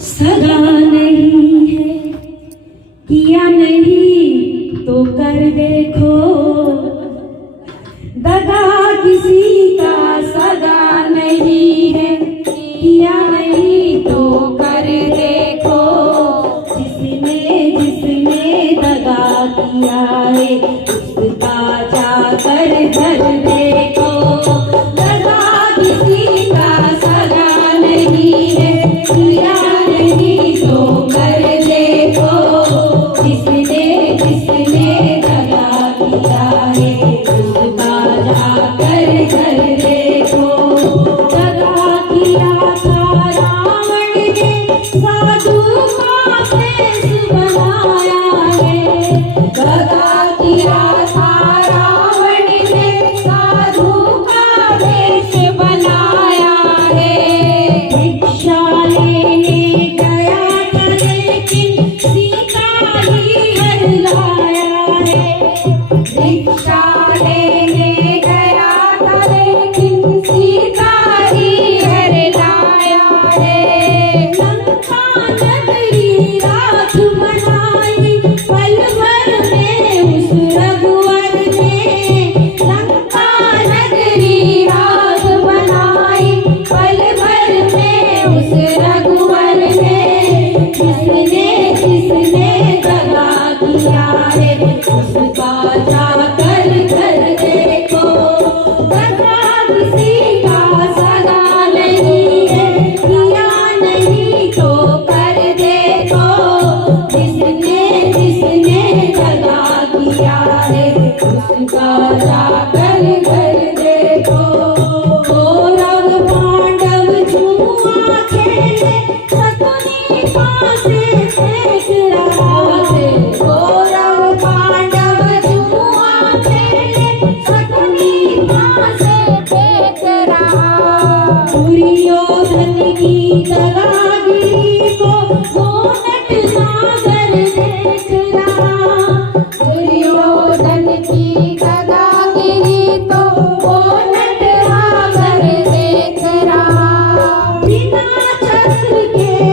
सगा नहीं है किया नहीं तो कर देखो, दगा किसी का सगा नहीं है किया नहीं तो कर देखो। जिसने दगा किया है उसका जाकर घर देखो, दगा किसी का सगा नहीं है किया नहीं तो कर देखो। जिसने दगा किया है उसका जाकर घर देखो। दगा किया था रावण ने साधु का भेष बनाया है, दगा किया था रावण ने साधु का भेष बनाया है। भिक्षा लेने गया था लेकिन सीता ही हर लाया है, भिक्षा लेने गया था लेकिन सीता ही हर लाया है। लंका नगरी राख बनाई पल भर में उस रघुवर ने, लंका नगरी राख बनाई पल भर में उस रघुवर ने। जिसने दगा किया है उसका जाकर घर देखो, दगा किसी का सगा नहीं है किया नहीं तो कर देखो। जिसने दगा किया है उसका जाकर घर देखो। कौरव पांडव जुआ खेले शकुनी पासे फेंक रहा है, कौरव पांडव जुआ खेले शकुनी पासे फेंक रहा। दुर्योधन की दगागिरी को वो नटनागर देख रहा, दुर्योधन की दगागिरी तो वो नटनागर देख रहा। बिना चक्र के